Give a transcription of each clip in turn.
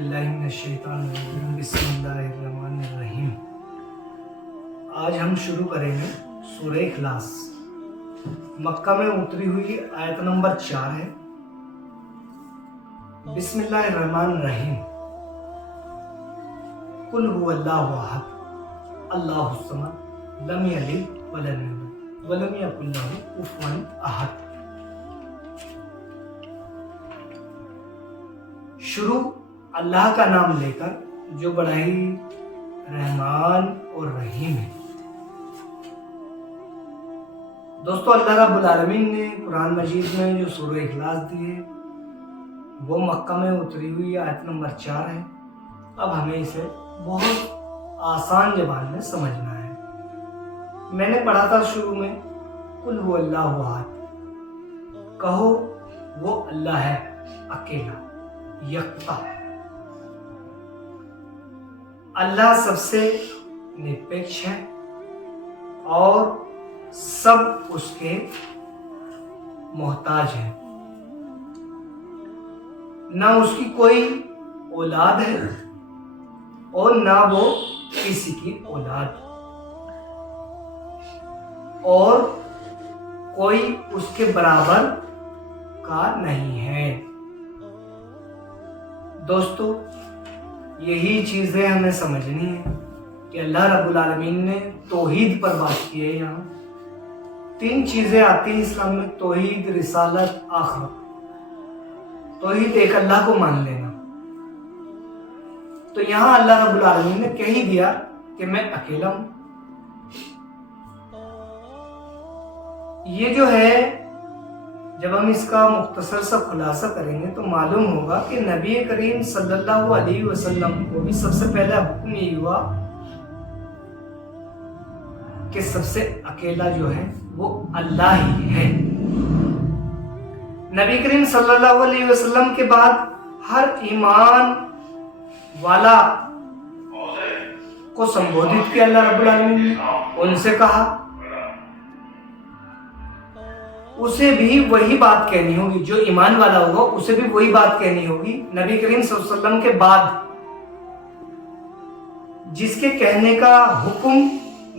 बिल्लाहि मिनश शैतानिर रजीम बिस्मिल्लाहिर्रहमानिर्रहीम। आज हम शुरू करेंगे सूरह इखलास। मक्का में उतरी हुई आयत नंबर 4 है। बिस्मिल्लाहिर्रहमानिर्रहीम। कुल हुवल्लाहु अहद अल्लाहुस समद लम यलिद वलम यूलद वलम यकुल लहू कुफुवन अहद। शुरू अल्लाह का नाम लेकर जो बड़ा ही रहमान और रहीम है। दोस्तों, अल्लाह रब्बुल आलमीन ने कुरान मजीद में जो सूरह इखलास दी है वो मक्का में उतरी हुई आयत नंबर 4 है। अब हमें इसे बहुत आसान ज़बान में समझना है। मैंने पढ़ा था शुरू में कुल हुवल्लाहु अहद, कहो वो अल्लाह है अकेला यकता। अल्लाह सबसे निरपेक्ष है और सब उसके मोहताज है। ना उसकी कोई औलाद है और ना वो किसी की औलाद, और कोई उसके बराबर का नहीं है। दोस्तों, यही चीज़ें हमें समझनी है कि अल्लाह रब्बुल आलमीन ने तौहीद पर बात की है। यहाँ 3 चीज़ें आती हैं इस्लाम में: तौहीद, रिसालत, आखिरत। तौहीद एक अल्लाह को मान लेना। तो यहाँ अल्लाह रब्बुल आलमीन ने कह ही दिया कि मैं अकेला हूं। ये जो है, जब हम इसका मुख्तसर सा खुलासा करेंगे तो मालूम होगा कि नबी करीम सल्लल्लाहु अलैहि वसल्लम को भी सबसे पहला हुक्म ये हुआ कि सबसे अकेला जो है वो अल्लाह ही है। नबी करीम सल्लल्लाहु अलैहि वसल्लम के बाद हर ईमान वाला को संबोधित किया अल्लाह रब्बुल आलमीन ने। उनसे कहा उसे भी वही बात कहनी होगी, जो ईमान वाला होगा उसे भी वही बात कहनी होगी नबी करीम सल्लल्लाहु अलैहि वसल्लम के बाद, जिसके कहने का हुक्म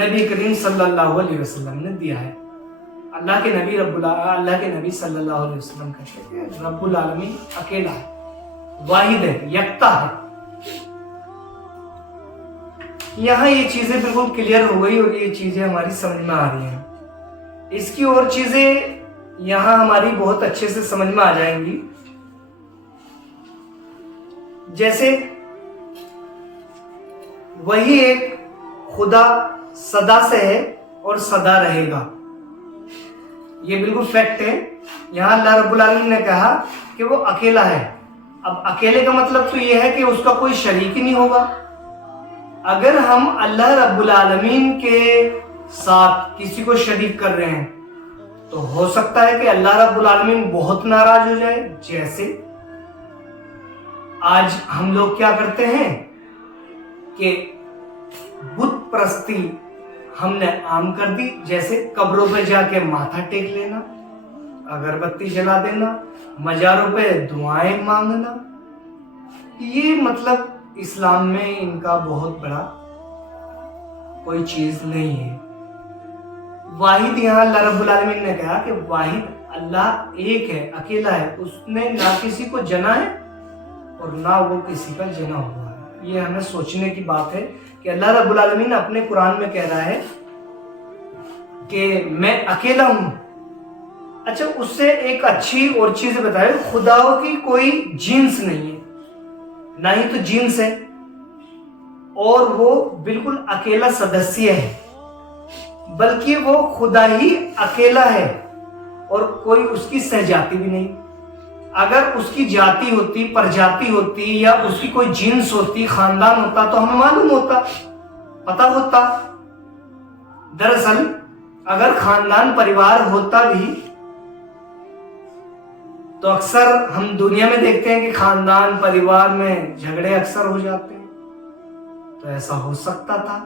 नबी करीम सल्लल्लाहु अलैहि वसल्लम ने दिया है। अल्लाह के नबी सल्लल्लाहु अलैहि वसल्लम कहते हैं कि रब्बुल आलमीन अकेला है, वाहिद है, यकता है। यहाँ ये चीजें बिल्कुल क्लियर हो गई और ये चीजें हमारी समझ में आ रही हैं। इसकी और चीजें यहां हमारी बहुत अच्छे से समझ में आ जाएंगी। जैसे वही एक खुदा सदा से है और सदा रहेगा, ये बिल्कुल फैक्ट है। यहां अल्लाह रब्बुल आलमीन ने कहा कि वो अकेला है। अब अकेले का मतलब तो ये है कि उसका कोई शरीक ही नहीं होगा। अगर हम अल्लाह रब्बुल आलमीन के साथ किसी को शरीक कर रहे हैं तो हो सकता है कि अल्लाह रब्बुल आलमीन बहुत नाराज हो जाए। जैसे आज हम लोग क्या करते हैं कि बुत परस्ती हमने आम कर दी। जैसे कब्रों पे जाके माथा टेक लेना, अगरबत्ती जला देना, मजारों पे दुआएं मांगना, ये मतलब इस्लाम में इनका बहुत बड़ा कोई चीज नहीं है। वाहिद, यहाँ अल्लाह रब्बुल आलमीन ने कहा कि वाहिद अल्लाह एक है, अकेला है। उसने ना किसी को जना है और ना वो किसी का जना हुआ है। ये हमें सोचने की बात है कि अल्लाह रब्बुल आलमीन अपने कुरान में कह रहा है कि मैं अकेला हूं। अच्छा, उससे एक अच्छी और चीज बताए, खुदाओं की कोई जीन्स नहीं है, ना ही तो जीन्स है, और वो बिल्कुल अकेला सदस्य है, बल्कि वो खुदा ही अकेला है और कोई उसकी सहजाति भी नहीं। अगर उसकी जाति होती, प्रजाति होती, या उसकी कोई जीन्स होती, खानदान होता तो हमें मालूम होता, पता होता। दरअसल अगर खानदान परिवार होता भी तो अक्सर हम दुनिया में देखते हैं कि खानदान परिवार में झगड़े अक्सर हो जाते हैं। तो ऐसा हो सकता था,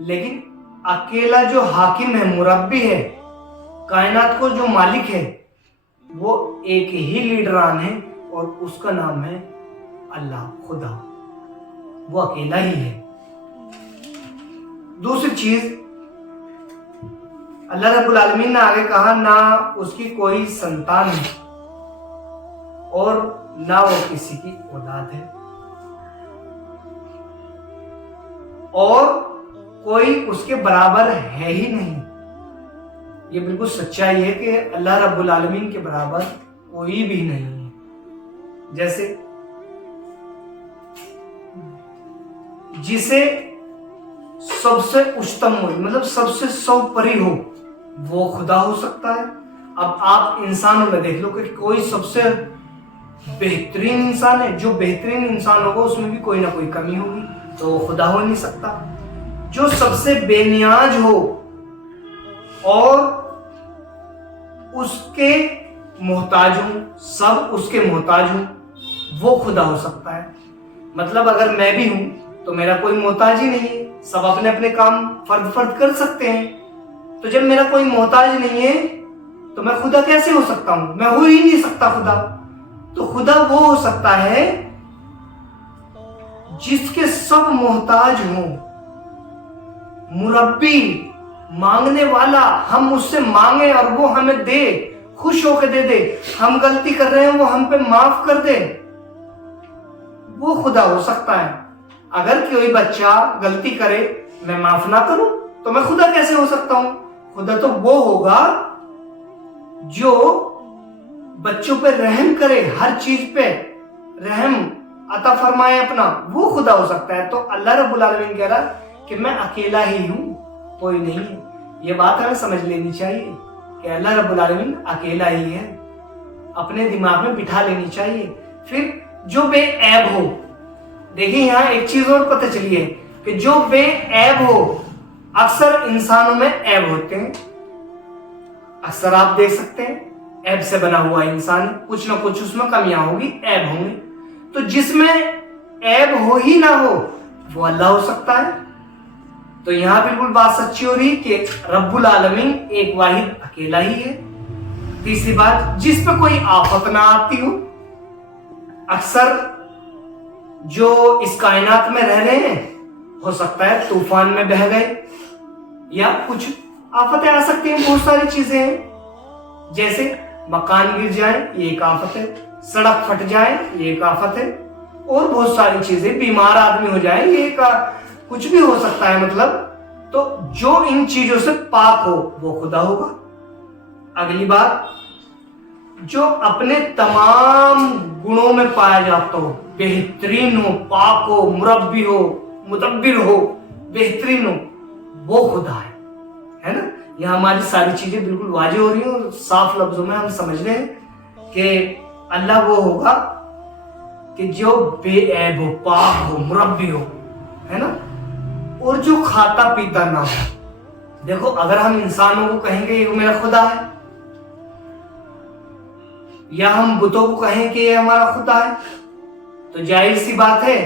लेकिन अकेला जो हाकिम है, मुरब्बी है, कायनात को जो मालिक है, वो एक ही लीडरान है और उसका नाम है अल्लाह, खुदा, वो अकेला ही है। दूसरी चीज, अल्लाह रब्बुल आलमीन ने आगे कहा, ना उसकी कोई संतान है और ना वो किसी की औलाद है, और कोई उसके बराबर है ही नहीं। ये बिल्कुल सच्चाई है कि अल्लाह रब्बुल आलमीन के बराबर कोई भी नहीं है। जैसे जिसे सबसे उच्चतम हो, मतलब सबसे सर्वोपरि हो, वो खुदा हो सकता है। अब आप इंसानों में देख लो कि कोई सबसे बेहतरीन इंसान है, जो बेहतरीन इंसान होगा उसमें भी कोई ना कोई कमी होगी, तो वो खुदा हो नहीं सकता। जो सबसे बेनियाज हो और उसके मोहताज हूं, सब उसके मोहताज हूं, वो खुदा हो सकता है। मतलब अगर मैं भी हूं तो मेरा कोई मोहताज ही नहीं है, सब अपने अपने काम फर्द फर्द कर सकते हैं। तो जब मेरा कोई मोहताज नहीं है तो मैं खुदा कैसे हो सकता हूं? मैं हो ही नहीं सकता खुदा। तो खुदा वो हो सकता है जिसके सब मोहताज हों, मुरब्बी, मांगने वाला, हम उससे मांगे और वो हमें दे, खुश होकर दे दे। हम गलती कर रहे हैं वो हम पे माफ कर दे, वो खुदा हो सकता है। अगर कोई बच्चा गलती करे, मैं माफ ना करूं, तो मैं खुदा कैसे हो सकता हूं? खुदा तो वो होगा जो बच्चों पे रहम करे, हर चीज पे रहम अता फरमाए अपना, वो खुदा हो सकता है। तो अल्लाह रब्बुल आलमीन कह रहा कि मैं अकेला ही हूं, कोई नहीं है। ये बात हमें समझ लेनी चाहिए कि अल्लाह रब्बुल आलमीन अकेला ही है, अपने दिमाग में बिठा लेनी चाहिए। फिर जो बेऐब हो, देखिए यहां एक चीज और पता चली है कि जो बेऐब हो, अक्सर इंसानों में ऐब होते हैं। अक्सर आप देख सकते हैं ऐब से बना हुआ इंसान, कुछ ना कुछ उसमें कमियां होगी, ऐब होंगे। तो जिसमें ऐब हो ही ना हो वो अल्लाह हो सकता है। तो यहां बिल्कुल बात सच्ची हो रही कि रब्बुल आलमीन एक वाहिद अकेला ही है। तीसरी बात, जिस पे कोई आफत ना आती हो। अक्सर जो इस कायनात में रह रहे हैं, हो सकता है तूफान में बह गए या कुछ आफतें आ सकती हैं, बहुत सारी चीजें हैं। जैसे मकान गिर जाए, ये एक आफत है, सड़क फट जाए, ये एक आफत है, और बहुत सारी चीजें, बीमार आदमी हो जाए, ये कुछ भी हो सकता है। मतलब तो जो इन चीजों से पाक हो वो खुदा होगा। अगली बात, जो अपने तमाम गुणों में पाया जाता हो, बेहतरीन हो, पाक हो, मुरब्बी हो, मुदब्बिर हो, बेहतरीन हो, वो खुदा है ना। यह हमारी सारी चीजें बिल्कुल वाज़ेह हो रही हैं और साफ लफ्जों में हम समझ रहे हैं कि अल्लाह वो होगा कि जो बेऐब हो, पाक हो, मुरब्बी हो, है ना, और जो खाता पीता ना हो। देखो अगर हम इंसानों को कहेंगे ये मेरा खुदा है, या हम बुतों को कहें कि ये हमारा खुदा है, तो जाहिर सी बात है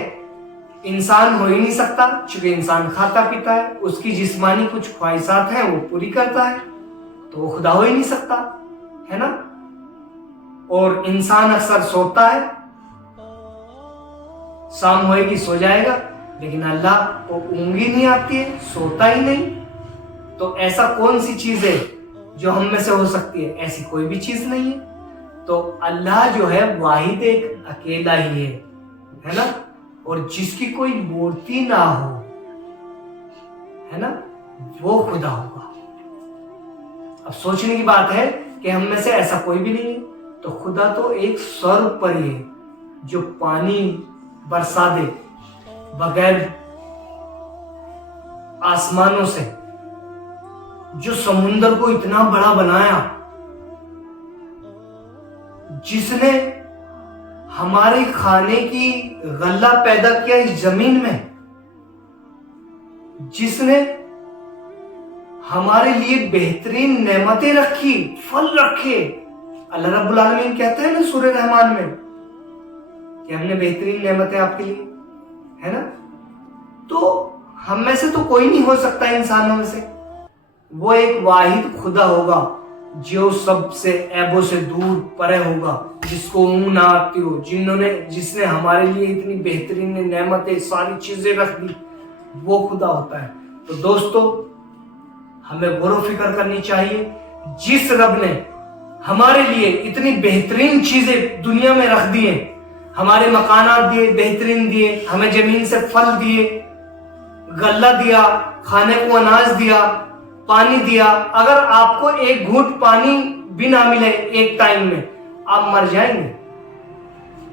इंसान हो ही नहीं सकता, क्योंकि इंसान खाता पीता है, उसकी जिस्मानी कुछ ख्वाहिशात हैं वो पूरी करता है, तो वो खुदा हो ही नहीं सकता, है ना। और इंसान अक्सर सोता है, शाम होएगी सो जाएगा, लेकिन अल्लाह को ऊँग ही नहीं आती है, सोता ही नहीं। तो ऐसा कौन सी चीज है जो हम में से हो सकती है? ऐसी कोई भी चीज नहीं है। तो अल्लाह जो है वाहिद एक अकेला ही है ना, और जिसकी कोई मूर्ति ना हो, है ना, वो खुदा होगा। अब सोचने की बात है कि हम में से ऐसा कोई भी नहीं है, तो खुदा तो एक सर्वोपरि है जो पानी बरसा दे बगैर आसमानों से, जो समुंदर को इतना बड़ा बनाया, जिसने हमारे खाने की गल्ला पैदा किया इस जमीन में, जिसने हमारे लिए बेहतरीन नेमतें रखी, फल रखे। अल्लाह रब्बुल आलमीन कहते हैं ना सूरह रहमान में कि हमने बेहतरीन नेमतें आपके लिए, है ना। तो हम में से तो कोई नहीं हो सकता इंसानों में से, वो एक वाहिद खुदा होगा जो सबसे ऐबों से दूर परे होगा, जिसको ऊँग ना आती हो, जिसने हमारे लिए इतनी बेहतरीन नेमतें सारी चीजें रख दी, वो खुदा होता है। तो दोस्तों, हमें गौर फिक्र करनी चाहिए। जिस रब ने हमारे लिए इतनी बेहतरीन चीजें दुनिया में रख दी हैं, हमारे मकानात दिए, बेहतरीन दिए, हमें जमीन से फल दिए, गल्ला दिया, खाने को अनाज दिया, पानी दिया। अगर आपको एक घूंट पानी भी ना मिले एक टाइम में, आप मर जाएंगे।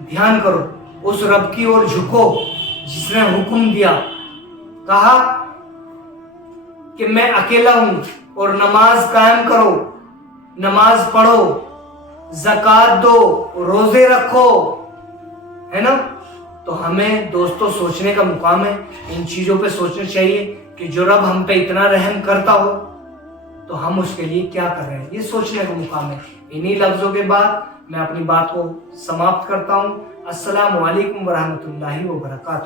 ध्यान करो, उस रब की ओर झुको जिसने हुक्म दिया, कहा कि मैं अकेला हूं और नमाज कायम करो, नमाज पढ़ो, ज़कात दो, रोजे रखो, है ना। तो हमें दोस्तों सोचने का मुकाम है, इन चीजों पे सोचना चाहिए कि जो रब हम पे इतना रहम करता हो तो हम उसके लिए क्या कर रहे हैं, ये सोचने का मुकाम है। इन्हीं लफ्जों के बाद मैं अपनी बात को समाप्त करता हूँ। अस्सलामु अलैकुम वरहमतुल्लाहि वबरकातुहू।